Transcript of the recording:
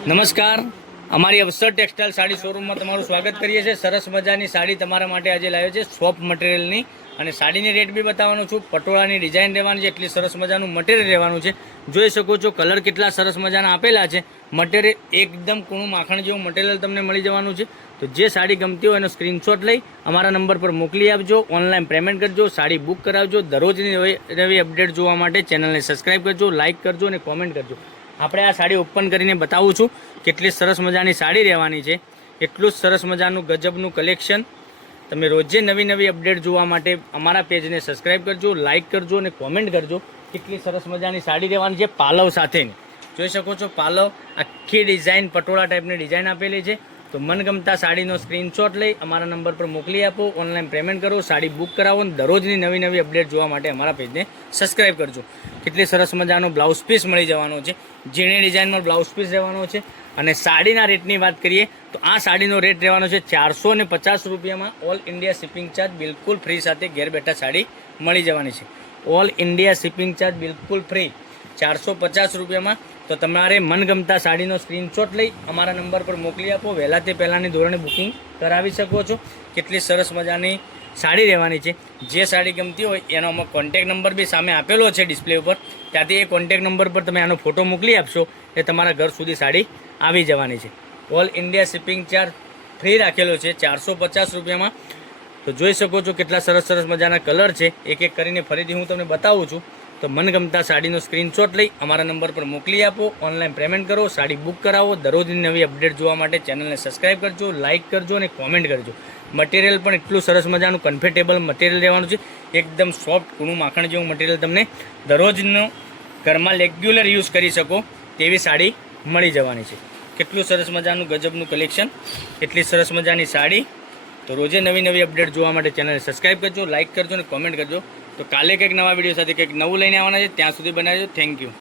નમસ્કાર, અમારી અવસર ટેક્સટાઇલ સાડી શોરૂમમાં તમારું સ્વાગત કરીએ છીએ। સરસ મજાની સાડી તમારા માટે આજે લાવ્યો છે સોફ્ટ મટીરિયલની, અને સાડીની રેટ બી બતાવવાનો છું। પટોળાની ડિઝાઇન રહેવાની છે, એટલી સરસ મજાનું મટીરિયલ રહેવાનું છે। જોઈ શકો છો કલર કેટલા સરસ મજાના આપેલા છે। મટીરિયલ એકદમ કૂણું માખણ જેવું મટીરિયલ તમને મળી જવાનું છે। તો જે સાડી ગમતી હોય એનો સ્ક્રીનશોટ લઈ અમારા નંબર પર મોકલી આપજો, ઓનલાઈન પેમેન્ટ કરજો, સાડી બુક કરાવજો। દરરોજની નવી અપડેટ જોવા માટે ચેનલને સબસ્ક્રાઈબ કરજો, લાઇક કરજો અને કોમેન્ટ કરજો। આપણે આ સાડી ઓપન કરીને બતાવું છું કેટલી સરસ મજાની સાડી રહેવાની છે। એટલું જ સરસ મજાનું ગજબનું કલેક્શન। તમે રોજે નવી અપડેટ જોવા માટે અમારા પેજને સબસ્ક્રાઈબ કરજો, લાઇક કરજો અને કોમેન્ટ કરજો। કેટલી સરસ મજાની સાડી રહેવાની છે પાલવ સાથેની। જોઈ શકો છો પાલવ આખી ડિઝાઇન પટોળા ટાઈપની ડિઝાઇન આપેલી છે। તો મનગમતા સાડીનો સ્ક્રીનશોટ લઈ અમારા નંબર પર મોકલી આપો, ઓનલાઈન પેમેન્ટ કરો, સાડી બુક કરાવો અને દરરોજની નવી અપડેટ જોવા માટે અમારા પેજને સબસ્ક્રાઈબ કરજો। કેટલી સરસ મજાનો બ્લાઉઝ પીસ મળી જવાનો છે, ઝીણી ડિઝાઇનમાં બ્લાઉઝ પીસ રહેવાનો છે। અને સાડીના રેટની વાત કરીએ તો આ સાડીનો રેટ રહેવાનો છે 450 રૂપિયામાં। ઓલ ઇન્ડિયા શિપિંગ ચાર્જ બિલકુલ ફ્રી સાથે ઘેર બેઠા સાડી મળી જવાની છે। ઓલ ઇન્ડિયા શિપિંગ ચાર્જ બિલકુલ ફ્રી 450 રૂપિયામાં। તો તમારે મનગમતા સાડીનો સ્ક્રીનશોટ લઈ અમારા નંબર પર મોકલી આપો, વહેલા તે પહેલાંની ધોરણે બુકિંગ કરાવી શકો છો। કેટલી સરસ મજાની સાડી રહેવાની છે। જે સાડી ગમતી હોય એનો અમે કોન્ટેક નંબર બી સામે આપેલો છે ડિસ્પ્લે ઉપર, ત્યાંથી એ કોન્ટેક નંબર પર તમે આનો ફોટો મોકલી આપશો એ તમારા ઘર સુધી સાડી આવી જવાની છે। All India shipping charge free રાખેલો છે 450 રૂપિયામાં। તો જોઈ શકો છો કેટલા સરસ મજાના કલર છે। એક એક કરીને ફરીથી હું તમને બતાવું છું। તો મનગમતા સાડીનો સ્ક્રીનશોટ લઈ અમારા નંબર પર મોકલી આપો, ઓનલાઈન પેમેન્ટ કરો, સાડી બુક કરાવો। દરરોજની નવી અપડેટ જોવા માટે ચેનલને સબસ્ક્રાઈબ કરજો, લાઇક કરજો અને કોમેન્ટ કરજો। મટીરિયલ પણ એટલું સરસ મજાનું કમ્ફર્ટેબલ મટીરિયલ રહેવાનું છે। એકદમ સોફ્ટ કૂણું માખણ જેવું મટીરિયલ તમને દરરોજનો ઘરમાં રેગ્યુલર યુઝ કરી શકો તેવી સાડી મળી જવાની છે। કેટલું સરસ મજાનું ગજબનું કલેક્શન, એટલી સરસ મજાની સાડી। તો રોજે નવી અપડેટ જોવા માટે ચેનલને સબસ્ક્રાઈબ કરજો, લાઇક કરજો અને કોમેન્ટ કરજો। તો કાલે કંઈક નવા વિડીયો સાથે કંઈક નવું લઈને આવવાના છે, ત્યાં સુધી બનાવજો। Thank you.